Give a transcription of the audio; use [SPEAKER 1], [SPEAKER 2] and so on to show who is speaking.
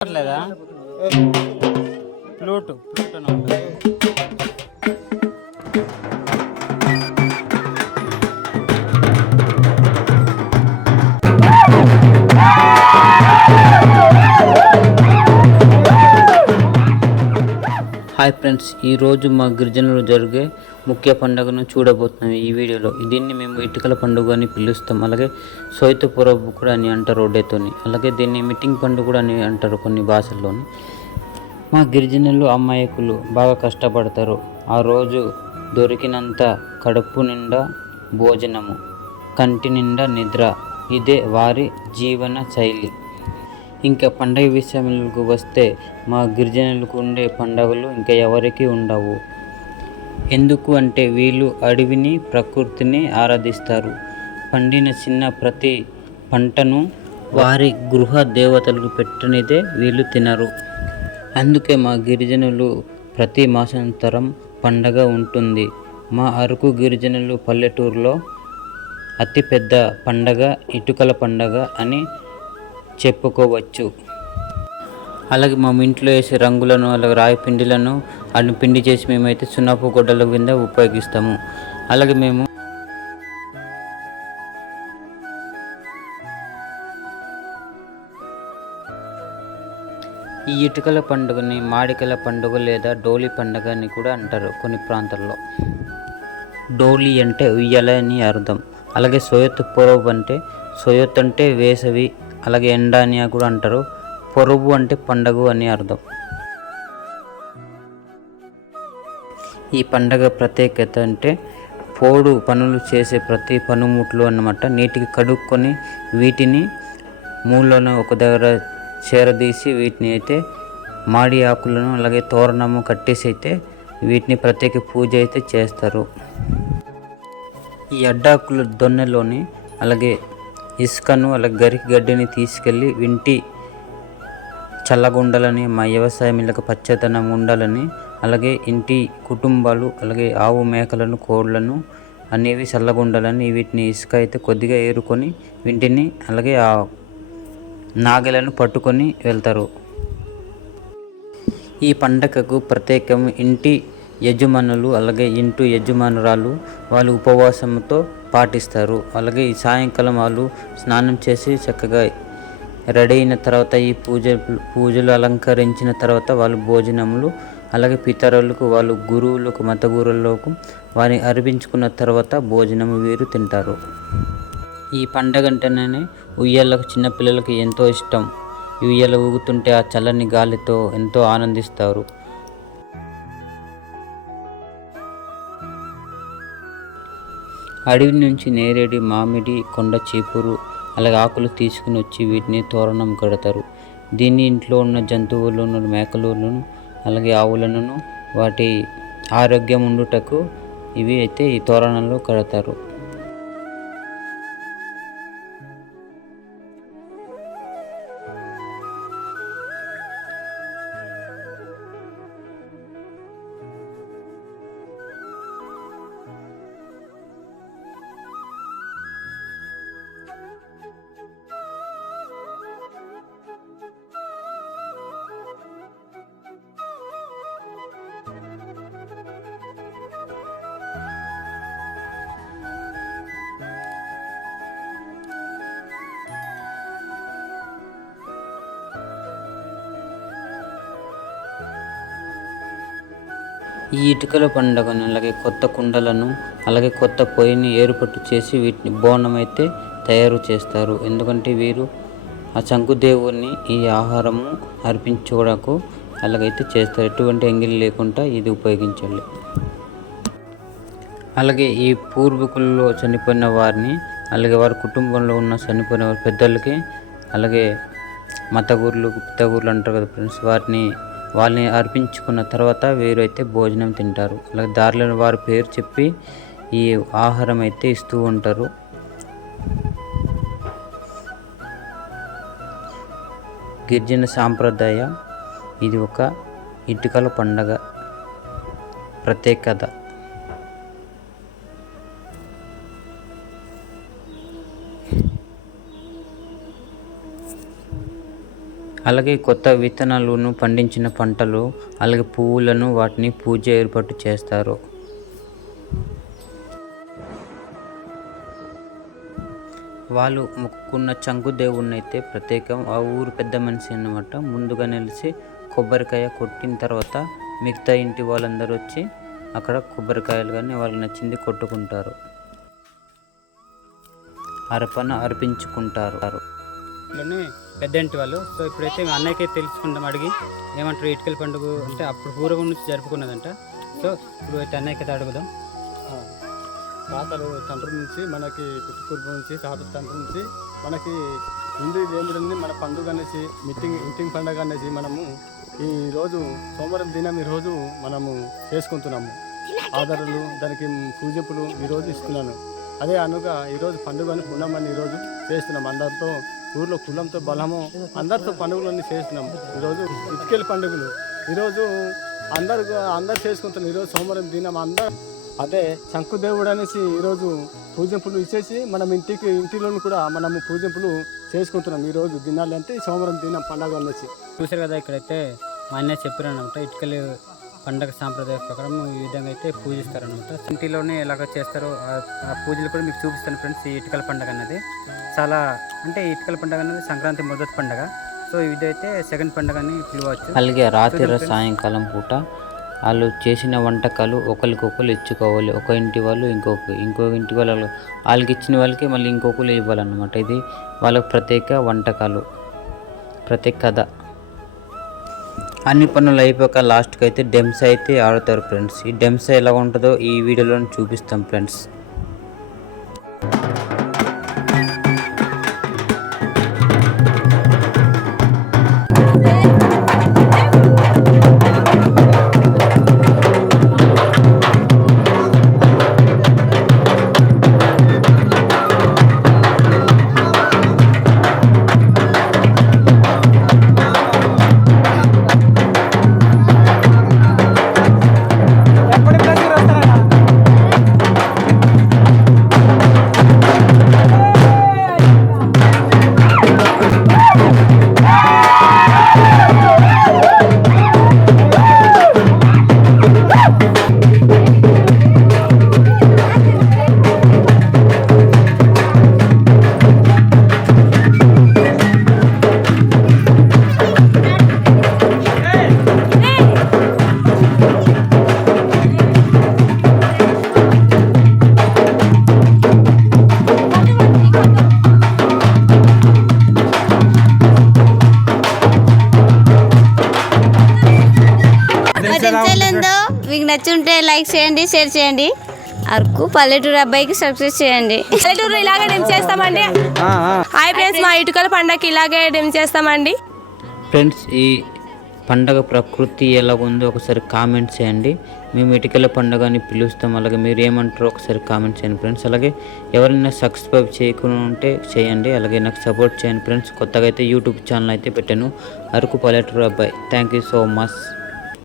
[SPEAKER 1] లేదా flute Pluto hi friends ఈరోజు మా గిరిజనులు జరిగే ముఖ్య పండుగను చూడబోతున్నాం ఈ వీడియోలో. దీన్ని మేము ఇటుకల పండుగ అని పిలుస్తాం అలాగే సోయిత పొరబు కూడా అని అంటారు ఒడ్డేతోని అలాగే దీన్ని మిట్టింగ్ పండుగ కూడా అని అంటారు కొన్ని భాషల్లోని. మా గిరిజనులు అమ్మాయికులు బాగా కష్టపడతారు. ఆ రోజు దొరికినంత కడుపు నిండా భోజనము కంటి నిండా నిద్ర ఇదే వారి జీవన శైలి. ఇంకా పండగ విషయంలోకి వస్తే మా గిరిజనులకు ఉండే పండగలు ఇంకా ఎవరికీ ఉండవు. ఎందుకు అంటే వీళ్ళు అడవిని ప్రకృతిని ఆరాధిస్తారు. పండిన చిన్న ప్రతి పంటను వారి గృహ దేవతలకు పెట్టనిదే వీళ్ళు తినరు. అందుకే మా గిరిజనులు ప్రతి మాసాంతరం పండగ ఉంటుంది. మా అరకు గిరిజనులు పల్లెటూరులో అతిపెద్ద పండగ ఇటుకల పండగ అని చెప్పుకోవచ్చు. అలాగే మా ఇంట్లో వేసే రంగులను అలాగే రాయి పిండిలను అన్ని పిండి చేసి మేమైతే సున్నపు గొడ్డల కింద ఉపయోగిస్తాము. అలాగే మేము ఈ ఇటుకల పండుగని మాడికల పండుగ లేదా డోలి పండుగ అని కూడా అంటారు కొన్ని ప్రాంతాల్లో. డోలి అంటే ఉయ్యాల అని అర్థం. అలాగే సోయత్ పొరబు అంటే సోయత్ అంటే వేసవి అలాగే ఎండ అని కూడా అంటారు. పొరుగు అంటే పండగ అని అర్థం. ఈ పండగ ప్రత్యేకత అంటే పోడు పనులు చేసే ప్రతి పనిముట్లు అన్నమాట. నీటికి కడుక్కొని వీటిని మూలలో ఒక దగ్గర చేరదీసి వీటిని అయితే మాడి ఆకులను అలాగే తోరణము కట్టేసి అయితే వీటిని ప్రత్యేక పూజ అయితే చేస్తారు. ఈ అడ్డాకుల దొన్నెలోని అలాగే ఇసుకను అలాగే గరికి గడ్డిని తీసుకెళ్ళి వింటి చల్లగుండాలని మా వ్యవసాయములకు పచ్చదనం ఉండాలని అలాగే ఇంటి కుటుంబాలు అలాగే ఆవు మేకలను కోళ్ళను అనేవి చల్లగుండాలని వీటిని ఇసుక అయితే కొద్దిగా ఏరుకొని వీటిని అలాగే ఆ నాగలను పట్టుకొని వెళ్తారు. ఈ పండగకు ప్రత్యేకం ఇంటి యజమానులు అలాగే ఇంటి యజమానురాలు వాళ్ళు ఉపవాసంతో పాటిస్తారు. అలాగే ఈ సాయంకాలం వాళ్ళు స్నానం చేసి చక్కగా రెడీ అయిన తర్వాత ఈ పూజ పూజలు అలంకరించిన తర్వాత వాళ్ళు భోజనములు అలాగే పితరులకు వాళ్ళు గురువులకు మత గురువులకు వారిని అర్పించుకున్న తర్వాత భోజనము వీరు తింటారు. ఈ పండగ అంటేనే ఉయ్యాలకు చిన్నపిల్లలకి ఎంతో ఇష్టం. ఈ ఉయ్యాల ఊగుతుంటే ఆ చల్లని గాలితో ఎంతో ఆనందిస్తారు. అడవి నుంచి నేరేడి మామిడి కొండ చీపురు అలాగే ఆకులు తీసుకుని వచ్చి వీటిని తోరణం కడతారు. దీన్ని ఇంట్లో ఉన్న జంతువులను మేకలను అలాగే ఆవులను వాటి ఆరోగ్యం ఉండుటకు ఇవి అయితే ఈ తోరణంలో కడతారు. ఈ ఇటుకల పండుగను అలాగే కొత్త కుండలను అలాగే కొత్త పొయ్యిని ఏర్పాటు చేసి వీటిని బోనం అయితే తయారు చేస్తారు. ఎందుకంటే వీరు ఆ శంకుదేవుని ఈ ఆహారము అర్పించుకోవడానికి అలాగైతే చేస్తారు. ఎటువంటి ఎంగిలి లేకుండా ఇది ఉపయోగించాలి అలాగే ఈ పూర్వీకుల్లో చనిపోయిన వారిని అలాగే వారి కుటుంబంలో ఉన్న చనిపోయిన వారి పెద్దలకి అలాగే మతగూర్లు పిత్తగూర్లు అంటారు కదా ఫ్రెండ్స్ వారిని వాళ్ళని అర్పించుకున్న తర్వాత వీరు అయితే భోజనం తింటారు. అలాగే దారిలో వారి పేరు చెప్పి ఈ ఆహారం అయితే ఇస్తూ ఉంటారు. గిరిజన సాంప్రదాయ ఇది ఒక ఇటుకల పండగ. ప్రత్యేకత. అలాగే కొత్త విత్తనాలను పండించిన పంటలు అలాగే పువ్వులను వాటిని పూజ ఏర్పాటు చేస్తారు. వాళ్ళు మొక్కుకున్న చంకు దేవుణ్ణి అయితే ప్రత్యేకం ఆ ఊరు పెద్ద మనిషి అన్నమాట. ముందుగా నిలిచి కొబ్బరికాయ కొట్టిన తర్వాత మిగతా ఇంటి వాళ్ళందరూ వచ్చి అక్కడ కొబ్బరికాయలు కానీ వాళ్ళకి నచ్చింది కొట్టుకుంటారు. అరపన అర్పించుకుంటారు.
[SPEAKER 2] లోనే పెద్ద ఇంటి వాళ్ళు. సో ఇప్పుడైతే మా అన్నయ్యకి తెలుసుకుంటాం అడిగి ఏమంటారు ఇటుకల పండుగ అంటే అప్పుడు పూర్వం నుంచి జరుపుకున్నదంట. సో ఇప్పుడు అయితే అన్నయ్యకి అయితే అడుగుదాం.
[SPEAKER 3] తాతలు తండ్రి నుంచి మనకి కుటుంబ నుంచి తాత తండ్రి నుంచి మనకి హిందూ దేవుడిని మన పండుగ అనేసి మిట్టింగ్ ఇంటింగ్ పండుగ అనేసి మనము ఈరోజు సోమవారం దినం ఈ రోజు మనము చేసుకుంటున్నాము. ఆధారాలు దానికి పూజపులు ఈరోజు ఇస్తున్నాను. అదే అనుగా ఈరోజు పండుగను పుణ్యమని ఈరోజు చేస్తున్నాం. అందరితో ఊర్లో కులంతో బలము అందరితో పండుగలన్నీ చేస్తున్నాం. ఈరోజు ఇటుకెళ్ళి పండుగలు. ఈరోజు అందరు అందరు చేసుకుంటున్నాం ఈరోజు సోమవారం దినం అందరు అదే శంకుదేవుడు అనేసి ఈరోజు పూజింపులు ఇచ్చేసి మనం ఇంటికి ఇంటిలోనూ కూడా మనము పూజింపులు చేసుకుంటున్నాం ఈరోజు దినాలు అంటే సోమవారం దినం పండగ అనేసి.
[SPEAKER 2] చూసారు కదా ఇక్కడైతే మా అన్నయ్య చెప్పారనమాట ఇటుకలు పండగ సాంప్రదాయ ప్రకారం ఈ విధంగా అయితే పూజిస్తారనమాట ఇంటిలోనే ఎలాగ చేస్తారో ఆ- ఆ పూజలు కూడా మీకు చూపిస్తాను ఫ్రెండ్స్ ఈ ఇటుకల పండగ అన్నది. చాలా అంటే ఇటుకల పండగ అనేది సంక్రాంతి మొదటి పండగ. సో ఇదైతే సెకండ్ పండగ అని పిలవచ్చు.
[SPEAKER 1] అలాగే రాత్రి సాయంకాలం పూట వాళ్ళు చేసిన వంటకాలు ఒకరికొకరు ఇచ్చుకోవాలి. ఒక ఇంటి వాళ్ళు ఇంకొక ఇంకో ఇంటి వాళ్ళు వాళ్ళకి ఇచ్చిన వాళ్ళకి మళ్ళీ ఇంకొకరు ఇవ్వాలన్నమాట. ఇది వాళ్ళకి ప్రత్యేక వంటకాలు. ప్రత్యేక కథ. అన్ని పనులు అయిపోయాక లాస్ట్కి అయితే డెమ్స్ అయితే ఆడతారు ఫ్రెండ్స్. ఈ డెమ్స్ ఎలా ఉంటుందో ఈ వీడియోలో చూపిస్తాం ఫ్రెండ్స్.
[SPEAKER 4] ఉందో మీకు నచ్చుంటే లైక్ చేయండి షేర్ చేయండి. అరకు పల్లెటూరు అబ్బాయికి సబ్స్క్రైబ్ చేయండి.
[SPEAKER 5] పల్లెటూరు ఇలాగే డెమ్ చేస్తామండి. హాయ్ ఫ్రెండ్స్ మా ఇటుకల పండగకి ఇలాగే డెమ్ చేస్తామండి.
[SPEAKER 1] ఫ్రెండ్స్ ఈ పండగ ప్రకృతి ఎలా ఉందో ఒకసారి కామెంట్ చేయండి. మేము ఇటుకల పండుగని పిలుస్తాం. అలాగే మీరు ఏమంటారో ఒకసారి కామెంట్ చేయండి ఫ్రెండ్స్. అలాగే ఎవరైనా సబ్స్క్రైబ్ చేయకుండా ఉంటే చేయండి. అలాగే నాకు సపోర్ట్ చేయండి ఫ్రెండ్స్. కొత్తగా అయితే యూట్యూబ్ ఛానల్ అయితే పెట్టాను. అరకు పల్లెటూరు అబ్బాయి. Thank you so much.